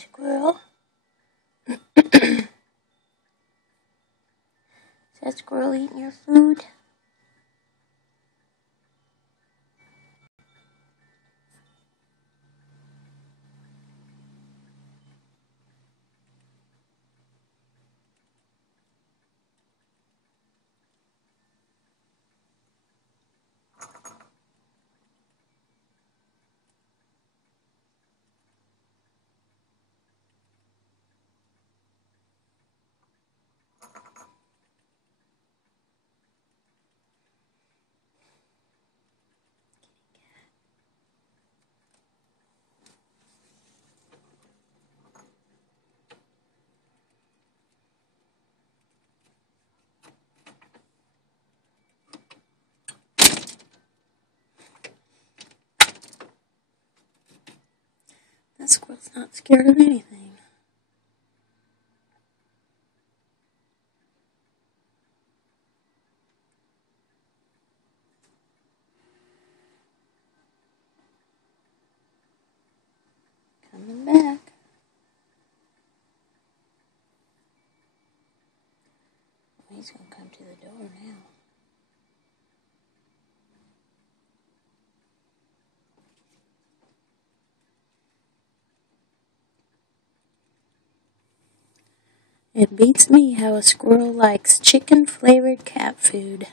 Squirrel. Is that squirrel eating your food? That squirrel's not scared of anything. Coming back. Oh, he's going to come to the door now. It beats me how a squirrel likes chicken-flavored cat food.